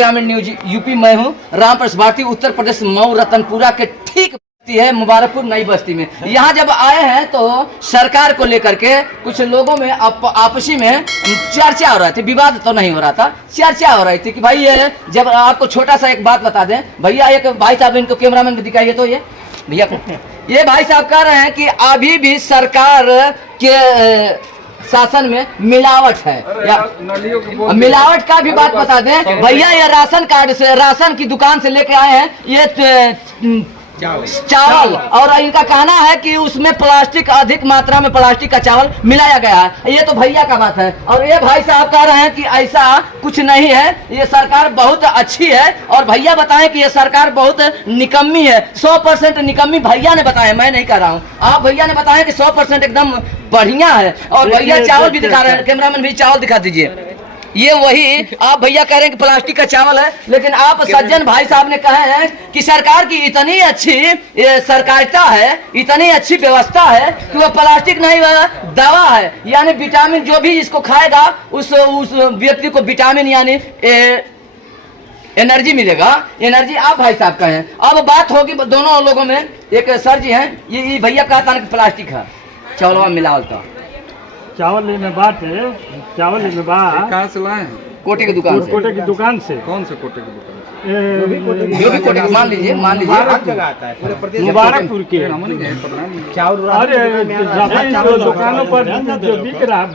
ग्रामीण news UP. मैं हूँ राम प्रसाद भारती, उत्तर प्रदेश मऊ रतनपुरा के ठीक है मुबारकपुर नई बस्ती में। यहाँ जब आए हैं तो सरकार को लेकर के कुछ लोगों में आपसी में चर्चा हो रही थी, विवाद तो नहीं हो रहा था, चर्चा हो रही थी कि भाई ये जब आपको छोटा सा एक बात बता दें भैया, एक भाई साहब इनको कैमरामैन को दिखाइए तो ये भैया को, ये भाई साहब कह रहे हैं कि अभी भी सरकार के शासन में मिलावट है, या मिलावट का भी बात बता दें भैया। ये राशन कार्ड से, राशन की दुकान से लेके आए हैं ये चावल, और इनका कहना है कि उसमें प्लास्टिक, अधिक मात्रा में प्लास्टिक का चावल मिलाया गया है। ये तो भैया का बात है, और ये भाई साहब कह रहे हैं कि ऐसा कुछ नहीं है, ये सरकार बहुत अच्छी है। और भैया बताएं कि ये सरकार बहुत निकम्मी है, 100% निकम्मी भैया ने बताया, मैं नहीं कह रहा हूँ। आप भैया ने बताया कि 100% एकदम बढ़िया है। और भैया चावल भी दिखा रहे हैं, कैमरामैन भी चावल दिखा दीजिए। ये वही आप भैया कह रहे हैं कि प्लास्टिक का चावल है, लेकिन आप सज्जन भाई साहब ने कहे हैं कि सरकार की इतनी अच्छी सरकारिता है, इतनी अच्छी व्यवस्था है कि वो प्लास्टिक नहीं, दवा है, यानी विटामिन जो भी इसको खाएगा उस व्यक्ति को विटामिन यानी एनर्जी मिलेगा, एनर्जी। आप भाई साहब कहें। अब बात होगी दोनों लोगों में, एक सर जी हैं, ये भैया कहता है कि प्लास्टिक है चावल मिलावल का चावल में बात है, चावल में बात कहाँ से लाए? कोटे की दुकान से। कोटे की दुकान से। कौन से कोटे की दुकान से? जो भी कोटे मान लीजिए मुबारकपुर के चावल। अरे दुकानों पर जो बिक रहा है।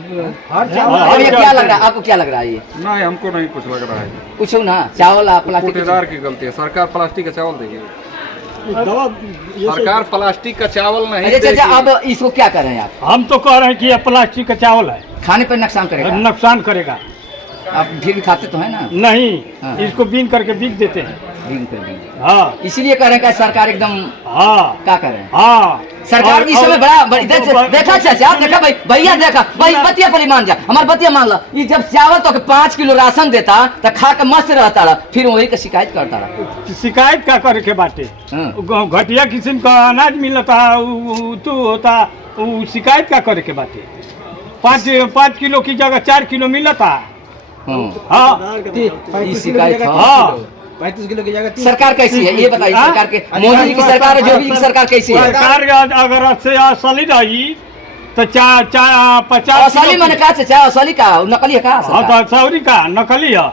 और ये क्या लग रहा है आपको, क्या लग रहा है ये? नहीं, हमको नहीं कुछ लग रहा है। कुछ ना चावल प्लास्टिक कोटेदार की गलती है, सरकार प्लास्टिक का चावल देगी, सरकार प्लास्टिक का चावल नहीं देगी। अब इसको क्या कर रहे हैं आप? हम तो कह रहे हैं कि ये प्लास्टिक का चावल है, खाने पर नुकसान करेगा, नुकसान करेगा। आप फिर भी खाते तो है ना? नहीं, हाँ। इसको बीन करके बिक देते हैं। हाँ, इसीलिए कह रहे हैं सरकार एकदम हाँ क्या कर रहे हैं। हाँ, सरकार इस समय बड़ा देखा चाचा, देखा भाई भैया, देखा भाई बतिया पर मान जा, हमारे बतिया मान लो। ये जब चावल तो 5 किलो राशन देता तो खा के मस्त रहता रहा, फिर वही का शिकायत करता रहा। शिकायत क्या करे के बाटे, घटिया किस्म का अनाज मिलता तो होता, शिकायत क्या करे के बाटे। 5 किलो की जगह 4 किलो मिलता। हाँ, शिकायत। हाँ, 35 किलो की जगह सरकार कैसी है ये बताइए। सरकार के मोदी जी की सरकार, जो भी सरकार कैसी है? सरकार अगर असली रही तो 50 असली मैंने कहा चाचा, असली का नकली है का? हाँ, तो असली का नकली है।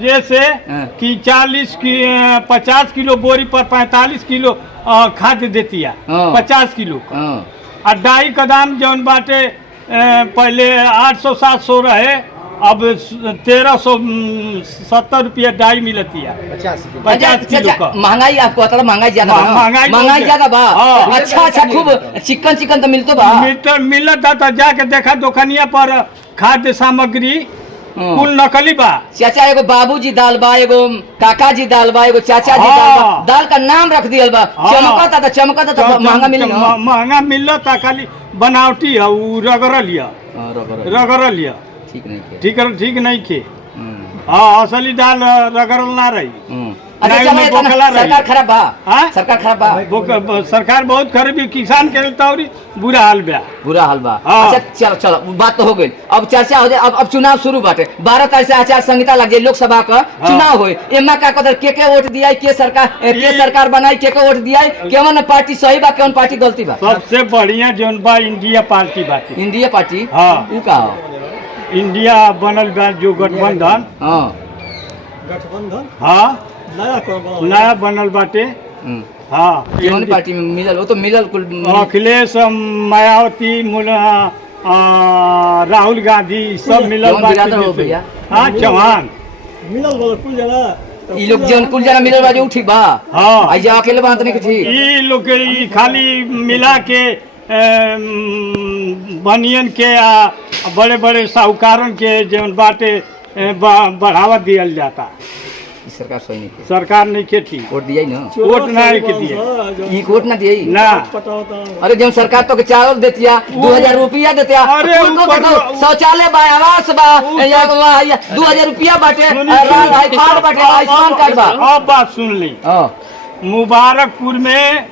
जैसे कि 50 किलो बोरी पर 45 किलो खाद देती है, 50 किलो और डाई का दाम जौन बाटे पहले 800-700 रहे, अब 1370 रुपया डाई मिलती है 50 किलो का। महंगाई आपको पता, महंगाई ज्यादा, महंगाई ज्यादा बा। अच्छा खूब चिकन तो मिलते बा, मिलता था। जाके देखा दुकानिया पर खाद्य सामग्री कुल नकली बा। चाचा एगो बाबूजी दाल बा, एगो काका जी दाल बा, एगो चाचा जी दाल बा, दाल का नाम रख दिया बा। चमकता था महंगा मिलेगा, महंगा मिलता, खाली बनावटी है, रगड़ लिया ठीक नहीं के। हाँ, असली दाल रगड़ल ना रही। सरकार खराब बा, सरकार खराब बा, सरकार बहुत खराब, किसान के लिए बुरा हाल बा। अच्छा चलो बात तो हो गई, अब चर्चा हो जाए। अब चुनाव शुरू बाटे, 12 तारीख से आचार संहिता लग जाए, लोकसभा का चुनाव हो। एमा का कदर के वोट दिया, के सरकार बनाई, के वोट दिया, केवन पार्टी सही बा, केवन पार्टी गलती बा? सबसे बढ़िया जौन बा इंडिया पार्टी बा। India party? हाँ, उ का इंडिया बनल बा जो गठबंधन। हाँ, नया बनल बाटे। हाँ, कौन पार्टी में मिलल? वो तो मिलल कुल अखिलेश, मायावती, राहुल गांधी सब मिलल बाटे। हाँ, चौहान मिलल कुल जगह, ई लोग जौन कुल जना मिलल बा जो ठीक बा। हाँ, आई जा अकेले बात नहीं की। ई लोग के खाली मिला के बनियन के बड़े बड़े साहूकारन के जौन बाटे बढ़ावा दियल जाता। सरकार सही नहीं की, सरकार नहीं के थी, वोट दिया ना, वोट नहीं के दिए, ई वोट ना दिए ना। अरे जब सरकार तो चावल देतिया, 2000 रुपया देतिया, शौचालय बा, आवास बा, 2000 रुपया बाटे, आयुष्मान कार्ड बा। अब बात सुन ली, मुबारकपुर में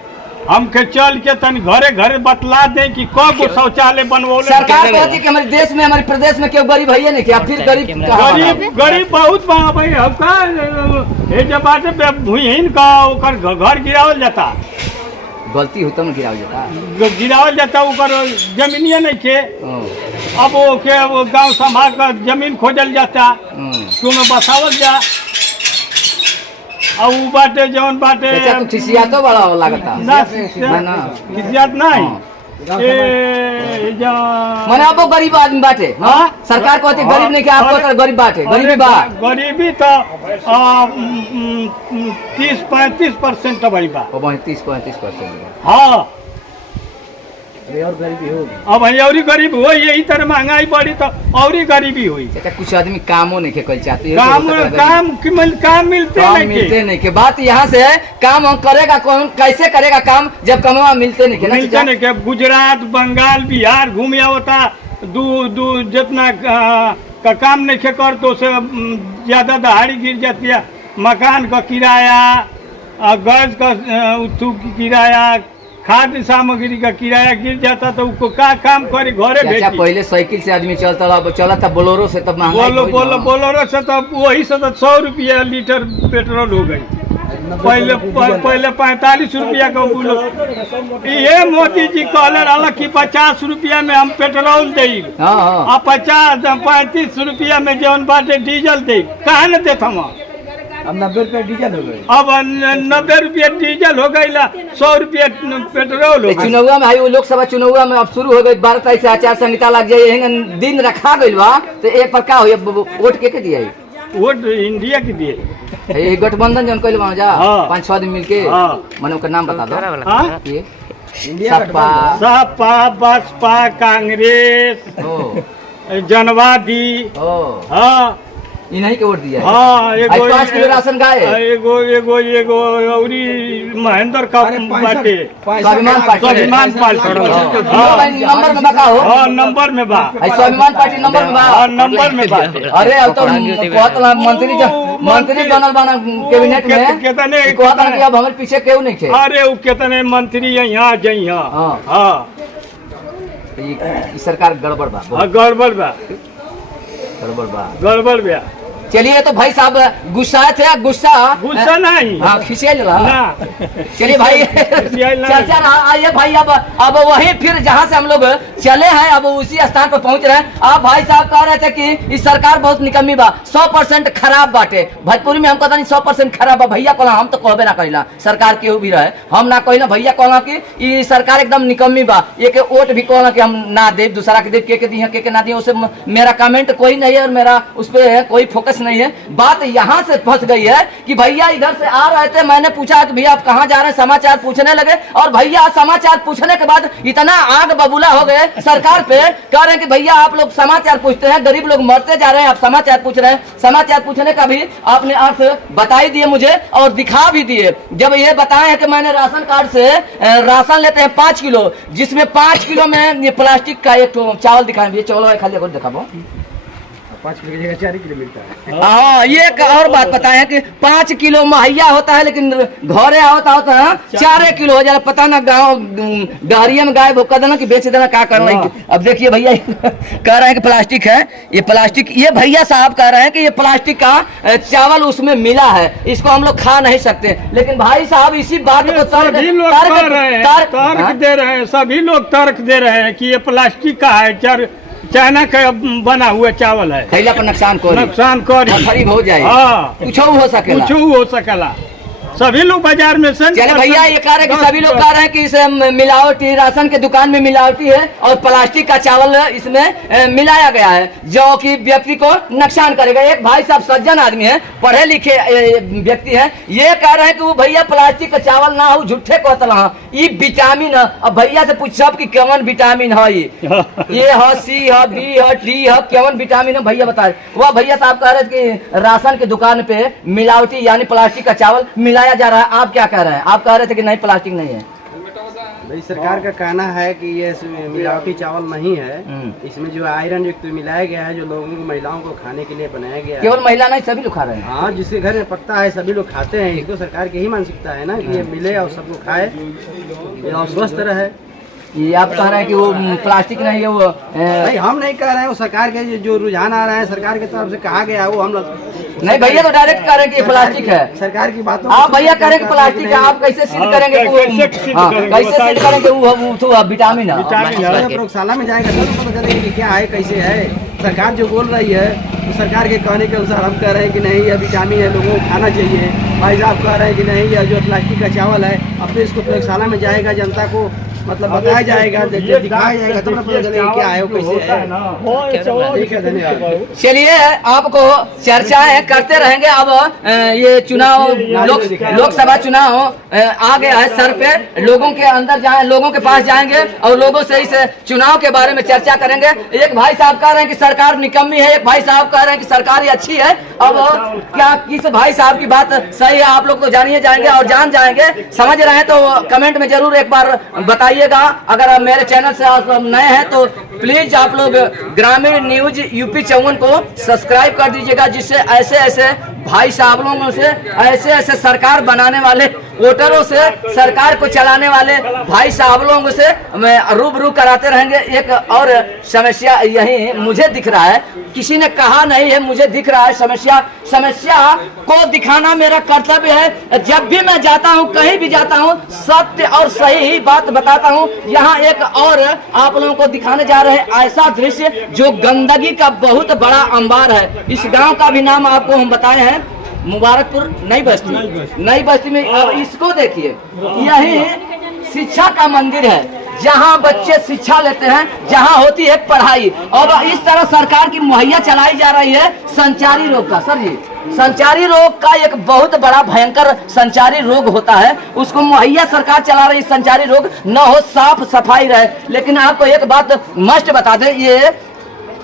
हमके चल के तनी घरे घरे बतला दे कि कब शौचालय बनवले। सरकार कहती है कि हमारे देश में हमारे प्रदेश में क्यों गरीब है नहीं क्या, फिर गरीब गरीब बहुत बा भाई। हमका ये जब बाटे भूहिन का ओकर घर गिरावल जाता, गलती होता ना गिरावल जाता ऊपर जमीनिया नहीं थे। अब वो के वो गांव संभाल कर जमीन खोजल जाता, तुम्हें बसावल जा। अब वो बाटे जौन बाटे खिसिया तो बड़ा लगता ना खिसियात नहीं। मैंने अब गरीब आदमी बाटे। हाँ सरकार कहती गरीब नहीं, क्या आपको गरीब बाटे? गरीबी बात गरीबी तो 30-35% भाई बा। 30-35%। हाँ और गरीबी होगी। अब और गरीब हो, यही तरह महंगाई बढ़ी तो और गरीबी हुई। कुछ आदमी कामों नहीं कर चाहते, काम मिलते नहीं के बात यहाँ से है। काम करेगा कौन, कैसे करेगा काम जब कमवा मिलते नहीं के। गुजरात बंगाल बिहार घूम होता दू जितना का काम नहीं कर तो उसे ज्यादा दहाड़ी गिर जाती है। मकान का किराया, गैस का किराया, खाद्य सामग्री का किराया गिर जाता तो उसको क्या काम करे घरे भेजी। पहले साइकिल से आदमी चला था, बोलोरो से तब बोलोरो से तब वही से 100 रुपया लीटर पेट्रोल हो गई। पहले 45 रुपया का बोलो। ये मोदी जी कहले रहा कि 50 रुपया में हम पेट्रोल दे, 35 रुपया में जौन बाटे डीजल दे, कहा न देता हम। अब 90 रुपया डीजल हो गई। अब 90 रुपया डीजल हो गई, 100 रुपया पेट्रोल हो गई। चुनाव में भाई वो लोकसभा चुनाव में अब शुरू हो गई, 12 तारीख से आचार संहिता लग जाए, दिन रखा गई बा तो एक पर का हो वोट के दिया? वोट इंडिया के दिए। गठबंधन जन कहल वहाँ जा 5-6 आदमी मिलके, मैंने उनका नाम बता दो। सपा, बसपा, कांग्रेस, जनवादी, हाँ इन्हीं के वोट दिया। हाँ 5 किलो राशन गाय, एगो औरी महेंद्र का बाटे स्वाभिमान पार्टी नंबर में बका हो। हाँ नंबर में बा, स्वाभिमान पार्टी नंबर में बा। नंबर में बा। अरे अब तो मंत्री बनल बना कैबिनेट में, कितने कि अब हमारे पीछे क्यों नहीं थे। अरे वो कितने मंत्री यहाँ जइया। हाँ सरकार गड़बड़ बा, गड़बड़ बा, गड़बड़ बा। चलिए तो भाई साहब गुस्सा थे, गुस्सा नहीं, हाँ खिसियल रहा। चलिए भाई चर्चा ना आइए भाई। अब वही फिर जहाँ से हम लोग चले हैं अब उसी स्थान पर पहुँच रहे हैं। आप भाई साहब कह रहे थे कि इस सरकार बहुत निकम्मी बा, 100% खराब बाटे। भोजपुरी में हम कहता नहीं 100% खराब बा। भैया कहला, हम तो कहबे ना करिला, सरकार केहू भी रहे हम ना कहिला। भैया कहला कि ये सरकार एकदम निकम्मी बा। एक वोट भी कहला कि हम ना दे, दूसरा के दे, के दिए के ना दिए, उसे मेरा कमेंट कोई नहीं है और मेरा उस पर कोई फोकस नहीं है। बात यहाँ से फंस गई है कि भैया इधर से आ रहे थे, मैंने पूछा कि भैया आप कहाँ जा रहे हैं, समाचार पूछने लगे। और भैया समाचार पूछने के बाद इतना आग बबूला हो गए सरकार पे, कह रहे हैं कि भैया आप लोग समाचार पूछते हैं, गरीब लोग मरते जा रहे हैं, आप समाचार पूछ रहे हैं। समाचार पूछने का भी आपने अर्थ बता ही दिए मुझे और दिखा भी दिए। जब ये बताए हैं कि मैंने राशन कार्ड से राशन लेते हैं 5 किलो, जिसमें 5 किलो में ये प्लास्टिक का एक चावल दिखाएं, चावल खाली दिखाबो 5 किलो की जगह 4 किलो मिलता है। हाँ ये एक और बात बताए कि 5 किलो मुहैया होता है, लेकिन घरे होता है 4 किलो हो जाए। पता ना गाँव डहरिया में गाय भोका देना कि बेच देना, क्या करना है। अब देखिए भैया कह रहे हैं कि प्लास्टिक है, ये प्लास्टिक, ये भैया साहब कह रहे हैं कि ये प्लास्टिक का चावल उसमें मिला है, इसको हम लोग खा नहीं सकते। लेकिन भाई साहब इसी बात को तर्क दे रहे हैं, सभी लोग तर्क दे रहे हैं कि ये प्लास्टिक का है, चाइना का बना हुआ चावल है, खैला पर नुकसान खरीब हो जाए। कुछ हो सकेला, सभी लोग बाजार में से। चले भैया ये कह रहे हैं कि सभी लोग कह रहे हैं कि इस मिलावटी राशन के दुकान में मिलावटी है और प्लास्टिक का चावल इसमें मिलाया गया है, जो कि व्यक्ति को नुकसान करेगा। एक भाई साहब सज्जन आदमी है, पढ़े लिखे व्यक्ति है, ये कह रहे हैं कि वो भैया प्लास्टिक का चावल ना हो, झूठे कहता ये विटामिन है। अब भैया से पूछ सब कि केवन विटामिन है, ये है, सी है, बी है, डी है, केवन विटामिन है भैया बताए। वह भैया साहब कह रहे थे कि राशन की दुकान पे मिलावटी यानी प्लास्टिक का चावल मिलाया जा रहा है। आप क्या कह रहे हैं? आप कह रहे थे कि नहीं प्लास्टिक नहीं है। भाई सरकार का कहना है कि ये मिलावटी चावल नहीं है, इसमें जो आयरन युक्त मिलाया गया है, जो लोगों को महिलाओं को खाने के लिए बनाया गया है। केवल महिला नहीं, सभी लोग खा रहे हैं। हाँ, जिसके घर में पकता है सभी लोग खाते हैं। इसको सरकार की ही मानसिकता है ना कि ये मिले और सब लोग खाए और स्वस्थ रहे। ये आप कह रहे हैं कि वो प्लास्टिक नहीं है, वो नहीं, हम नहीं कह रहे हैं, वो सरकार के जो रुझान आ रहा है सरकार की तरफ से कहा गया है, वो हम लोग नहीं। भैया तो डायरेक्ट कह रहे हैं कि प्लास्टिक है। सरकार की बातों आप भैया कह रहे हैं कि प्लास्टिक है, आप कैसे सिद्ध करेंगे? कैसे सिद्ध करेंगे वो तो विटामिन है? प्रयोगशाला में जाएगा तब पता चलेगा कि क्या है, कैसे है। सरकार जो बोल रही है तो सरकार के कहने के अनुसार हम कह रहे हैं कि नहीं, यह विटामिन है, लोगों को खाना चाहिए। भाई साहब कह रहे हैं कि नहीं, यह जो प्लास्टिक का चावल है, अब तो इसको प्रयोगशाला में जाएगा, जनता को मतलब बताया जाएगा, दिखाया जाएगा, तब पता चलेगा क्या है, वो कैसे है। ठीक है, धन्यवाद। चलिए, आपको चर्चाएं करते रहेंगे। अब ये चुनाव, लोकसभा चुनाव आ गया है सर पे। लोगों के अंदर जाए, लोगों के पास जाएंगे और लोगों से इस चुनाव के बारे में चर्चा करेंगे। एक भाई साहब कह रहे हैं कि सरकार निकम्मी है, एक भाई साहब कह रहे हैं कि सरकार ही अच्छी है। अब क्या किस भाई साहब की बात सही है, आप लोग को जानिए जाएंगे और जान जाएंगे। समझ रहे हैं तो कमेंट में जरूर एक बार बताइएगा। अगर आप मेरे चैनल से आप नए हैं तो प्लीज आप लोग ग्रामीण न्यूज यूपी 54 को सब्सक्राइब कर दीजिएगा, जिससे ऐसे ऐसे भाई साहब लोगों से, ऐसे ऐसे सरकार बनाने वाले वोटरों से, सरकार को चलाने वाले भाई साहब लोगों से मैं रूबरू कराते रहेंगे। एक और समस्या यही मुझे दिख रहा है, किसी ने कहा नहीं है, मुझे दिख रहा है समस्या को दिखाना मेरा कर्तव्य है। जब भी मैं जाता हूँ, कहीं भी जाता हूँ, सत्य और सही ही बात बताता हूँ। यहाँ एक और आप लोगों को दिखाने जा रहे हैं ऐसा दृश्य जो गंदगी का बहुत बड़ा अंबार है। इस गांव का भी नाम आपको हम बताए हैं, मुबारकपुर नई बस्ती में। अब इसको देखिए, यही शिक्षा का मंदिर है, जहाँ बच्चे शिक्षा लेते हैं, जहाँ होती है पढ़ाई। और इस तरह सरकार की मुहैया चलाई जा रही है संचारी रोग का। सर जी, संचारी रोग का एक बहुत बड़ा भयंकर संचारी रोग होता है, उसको मुहैया सरकार चला रही। संचारी रोग न हो, साफ सफाई रहे। लेकिन आपको एक बात मस्ट बता दें, ये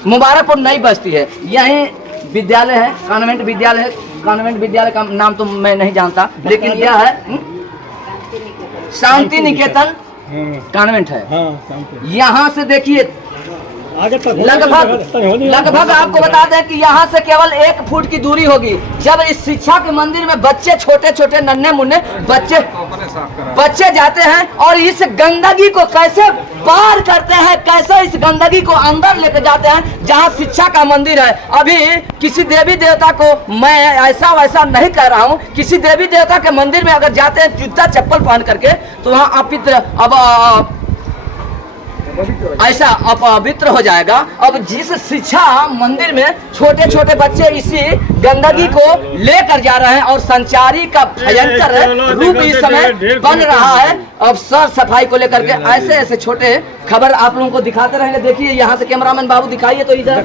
मुबारकपुर नई बस्ती है, यही विद्यालय है, कॉन्वेंट विद्यालय है। कॉन्वेंट विद्यालय का नाम तो मैं नहीं जानता, लेकिन यह है शांति निकेतन कॉन्वेंट है। यहाँ से देखिए लगभग आपको बता दें कि यहाँ से केवल 1 फुट की दूरी होगी। जब इस शिक्षा के मंदिर में बच्चे, छोटे छोटे नन्हे मुन्ने बच्चे जाते हैं और इस गंदगी को कैसे पार करते हैं, कैसे इस गंदगी को अंदर लेकर जाते हैं जहाँ शिक्षा का मंदिर है। अभी किसी देवी देवता को मैं ऐसा वैसा नहीं कह रहा हूँ, किसी देवी देवता के मंदिर में अगर जाते हैं जूता चप्पल पहन करके, तो वहाँ अपवित्र, अब ऐसा अपवित्र हो जाएगा। अब जिस शिक्षा मंदिर में छोटे छोटे बच्चे इसी गंदगी को लेकर जा रहे हैं और संचारी का भयंकर रूप इस समय बन रहा है। अब सर सफाई को लेकर के ऐसे ऐसे छोटे खबर आप लोगों को दिखाते रहेंगे। देखिए, यहाँ से कैमरामैन बाबू दिखाइए तो इधर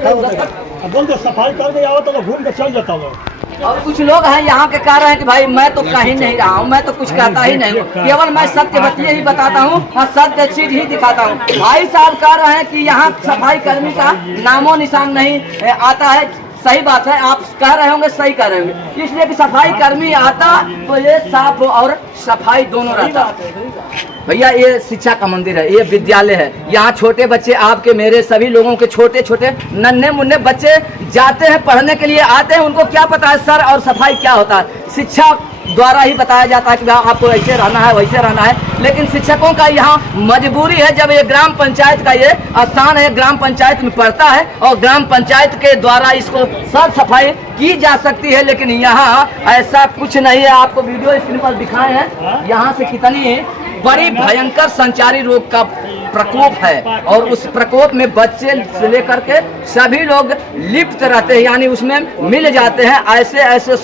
सफाई करके आओ तो घूम के चल जाता हूँ। और कुछ लोग हैं यहाँ के कह रहे हैं कि भाई मैं तो कह ही नहीं रहा हूँ, मैं तो कुछ कहता ही नहीं हूँ, केवल मैं सत्य बतिए ही बताता हूँ और सत्य चीज ही दिखाता हूँ। भाई साहब कह रहे हैं कि यहाँ सफाई कर्मी का नामो निशान नहीं आता है। सही बात है, आप कह रहे होंगे, सही कह रहे होंगे, इसलिए कि सफाई कर्मी आता तो ये साफ और सफाई दोनों रहता। भैया, ये शिक्षा का मंदिर है, ये विद्यालय है, यहाँ छोटे बच्चे, आपके मेरे सभी लोगों के छोटे छोटे नन्हे मुन्ने बच्चे जाते हैं पढ़ने के लिए, आते हैं। उनको क्या पता है सर और सफाई क्या होता है? शिक्षा द्वारा ही बताया जाता है कि आपको ऐसे रहना है, वैसे रहना है। लेकिन शिक्षकों का यहाँ मजबूरी है, जब ये ग्राम पंचायत का ये स्थान है, ग्राम पंचायत में पड़ता है और ग्राम पंचायत के द्वारा इसको साफ सफाई की जा सकती है, लेकिन यहाँ ऐसा कुछ नहीं है। आपको वीडियो स्क्रीन पर दिखाए हैं यहाँ से कितनी बड़ी भयंकर संचारी रोग का प्रकोप है, और उस प्रकोप में बच्चे से लेकर के सभी लोग लिप्त रहते हैं, यानी उसमें मिल जाते हैं। ऐसे ऐसे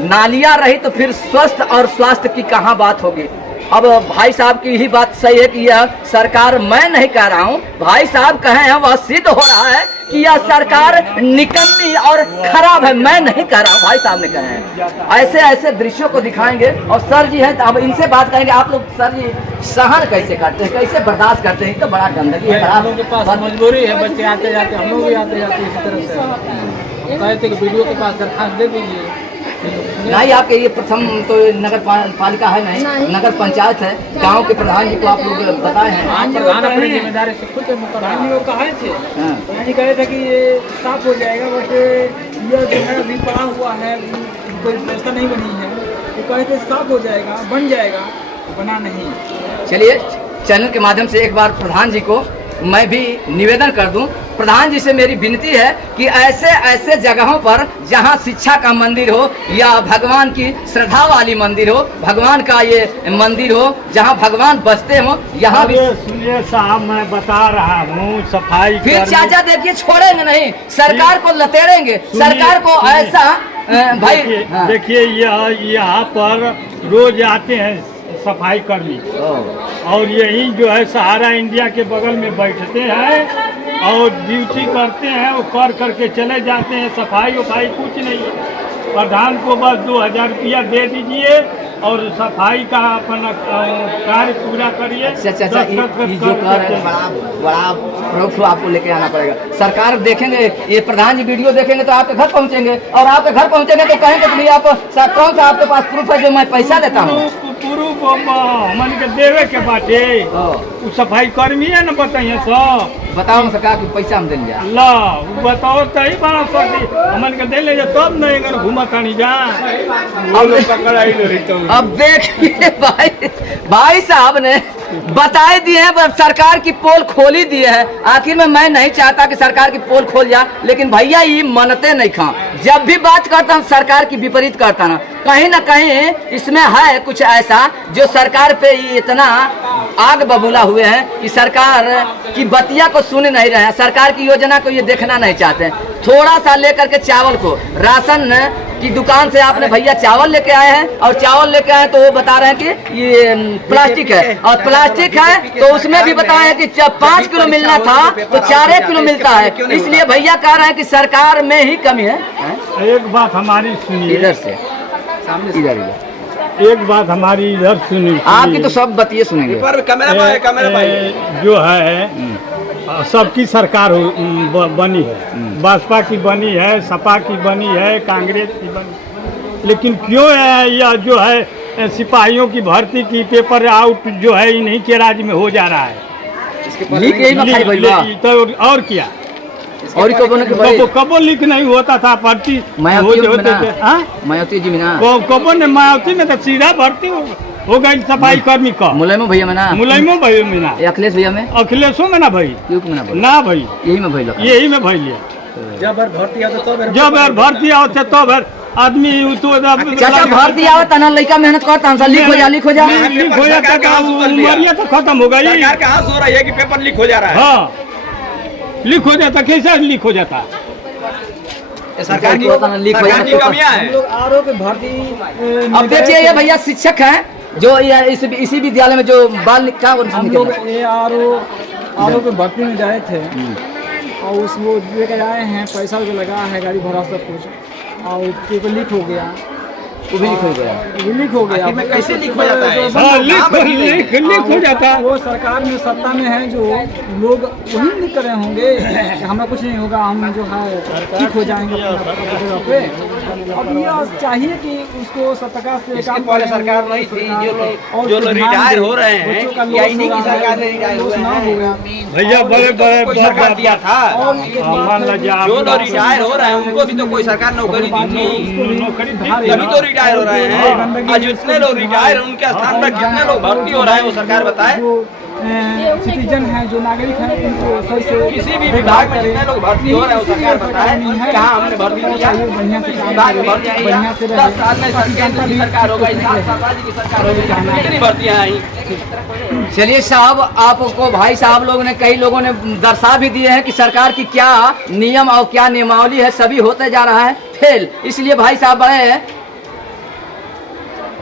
नालियां रही तो फिर स्वस्थ और स्वास्थ्य की कहाँ बात होगी। अब भाई साहब की ही बात सही है कि यह सरकार, मैं नहीं कह रहा हूँ, भाई साहब कहे हैं, वह सिद्ध हो रहा है कि यह सरकार निकम्मी और खराब है। मैं नहीं कह रहा हूँ, भाई साहब ने कहे हैं। ऐसे ऐसे दृश्यों को दिखाएंगे और सर जी हैं, अब इनसे बात करेंगे। आप लोग सर जी सहन कैसे करते हैं, कैसे बर्दाश्त करते हैं? तो बड़ा गंदगी है, हम लोगों के पास मजबूरी है, बच्चे आते जाते, हम लोग भी आते जाते इसी तरह से कहते कि वीडियो के पास दरखास्त दे दीजिए, नहीं आपके ये प्रथम तो नगर पालिका है नहीं, नगर पंचायत है। गांव के प्रधान जी को आप लोग बताए हैं। प्रधान अपनी जिम्मेदारी से खुद प्रधान जी कहे थे, हाँ। प्रधान जी कहे थे कि ये साफ हो जाएगा, बट ये जो है अभी पड़ा हुआ है, कोई व्यवस्था नहीं बनी है। वो कहे थे साफ हो जाएगा, बन जाएगा, बना नहीं। चलिए चैनल के माध्यम से एक बार प्रधान जी को मैं भी निवेदन कर दूं। प्रधान जी से मेरी विनती है कि ऐसे ऐसे जगहों पर जहां शिक्षा का मंदिर हो या भगवान की श्रद्धा वाली मंदिर हो, भगवान का ये मंदिर हो जहां भगवान बसते हो, यहाँ भी सुनिए साहब, मैं बता रहा हूँ सफाई फिर चाचा देखिए छोड़ेंगे नहीं, सरकार को लतेड़ेंगे, सरकार को ऐसा भाई हाँ। देखिए यहाँ पर रोज आते हैं सफाई कर्मी और यही जो है सहारा इंडिया के बगल में बैठते हैं और ड्यूटी करते हैं, वो कर करके चले जाते हैं। सफाई वफाई कुछ नहीं है। प्रधान को बस 2000 रुपया दे दीजिए और सफाई का अपना कार्य पूरा करिए। अच्छा ये जो कर है बड़ा प्रूफ आपको लेके आना पड़ेगा। सरकार देखेंगे, ये प्रधान जी वीडियो देखेंगे तो आपके घर पहुंचेंगे, और आपके घर पहुंचेंगे तो कहेंगे कि आप कौन सा आपके पास प्रूफ है जो मैं पैसा लेता हूँ? प्रूफ हमन के देवे के बाटे उ सफाई कर्मी है न, बताइए सब बताओ ना सरकार की पैसा हम देंगे ला बताओ तो ही बड़ा सकती हमन के दे ले तब नहीं अगर घूमा कहीं जा अब देखिए भाई साहब ने बताए दिए हैं, पर सरकार की पोल खोली दी है। आखिर में मैं नहीं चाहता कि सरकार की पोल खोल जाए, लेकिन भैया ये मनते नहीं खा। जब भी बात करता हूँ सरकार की विपरीत करता ना कहीं इसमें है कुछ ऐसा जो सरकार पे इतना आग बबूला हुए हैं कि सरकार की बतिया को सुन नहीं रहे हैं, सरकार की योजना को ये देखना नहीं चाहते। थोड़ा सा लेकर के चावल को राशन की दुकान से आपने भैया चावल लेके आए हैं, और चावल लेके आए तो वो बता रहे हैं कि ये प्लास्टिक है, और प्लास्टिक है तो उसमें भी बताए हैं कि 5 किलो मिलना था तो 4 किलो मिलता है। इसलिए भैया कह रहे हैं कि सरकार में ही कमी है। एक बात हमारी सुनिए, इधर से इधर एक बात हमारी इधर सुनिए, आपकी तो सब बतिए सुनेंगे। जो है सबकी सरकार बनी है, बसपा की बनी है, सपा की बनी है, कांग्रेस की बनी, लेकिन क्यों है यह जो है सिपाहियों की भर्ती की पेपर आउट जो है इन्हीं के राज्य में हो जा रहा है। तो और क्या, और कबो लीक नहीं होता था भर्ती मायावती जी में ना, कबो ने मायावती में तो सीधा भर्ती हो गई सफाई कर्मी का। मुलायमो भैया में ना, मुलायमो भैया में ना, अखिलेश भैया में, अखिलेशों में ना भाई, ना भाई यही में भैया जब भर्ती आओ तो आदमी चाचा भर्ती आवत ना, लड़का मेहनत करता है, लीक हो जा उमरिया तो खत्म हो गई। सरकार का हाथ हो रहा है कि पेपर लीक हो जा रहा है। हाँ लीक हो जाता, कैसे लीक हो जाता? सरकार की कमियां है। आरओ पे भर्ती अब देखिए ये भैया शिक्षक हैं जो इसी विद्यालय में जो बाल क्या हम लोग ये आरओ पे भर्ती में जाए थे और उसको लेकर आए हैं, पैसा जो लगा है गाड़ी भाड़ा सब कुछ, और पेपर लीक हो गया। वो भी लीक हो गया में कैसे लीक हो जाता है? लीक हो जाता है। वो सरकार में सत्ता में है जो लोग वही लीक कर रहे होंगे, हमें कुछ नहीं होगा, हम जो है ठीक हो जाएंगे जगह पे। अब ये चाहिए कि उसको सत्ता से काम पहले सरकार नहीं थी, जो लोग रिटायर हो रहे हैं या इन्हीं की सरकार ने रिटायर हुए हैं भैया, बड़े सरकार दिया था। जो लोग रिटायर हो रहे हैं उनको भी तो कोई सरकार नौकरी दी, तभी तो रिटायर हो रहे हैं। और जितने लोग रिटायर हैं उनके स्थान पर कितने लोग भर्ती हो रहे हैं वो सरकार बताए। सिटीजन है, जो नागरिक है, उनको सही से किसी भी विभाग में जितने लोग भर्ती हो रहे हैं वो सरकार बताए कहाँ हमने भर्ती किया। विभाग में भर्ती आई 10 साल में केंद्र की सरकार हो गई, 7 साल राज्य की सरकार हो गई, कितनी भर्तियाँ आई। चलिए साहब, आपको भाई साहब लोगों ने, कई लोगों ने दर्शा भी दिए हैं कि सरकार की क्या नियम और क्या नियमावली है, सभी होते जा रहा है फेल। इसलिए भाई साहब बड़े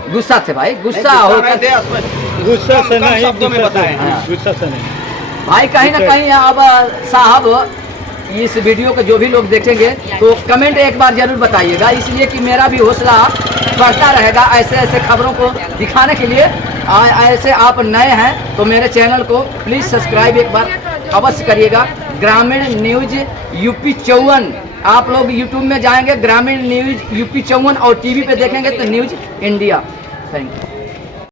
गुस्सा थे भाई, गुस्सा से नहीं, गुस्सा से नहीं भाई। कहीं ना कहीं अब साहब इस वीडियो को जो भी लोग देखेंगे तो कमेंट एक बार जरूर बताइएगा, इसलिए कि मेरा भी हौसला बढ़ता रहेगा ऐसे ऐसे खबरों को दिखाने के लिए। ऐसे आप नए हैं तो मेरे चैनल को प्लीज़ सब्सक्राइब एक बार अवश्य करिएगा। ग्रामीण न्यूज यूपी 54 आप लोग यूट्यूब में जाएंगे ग्रामीण न्यूज यूपी 54 और टीवी पे देखेंगे तो न्यूज इंडिया। Thank you.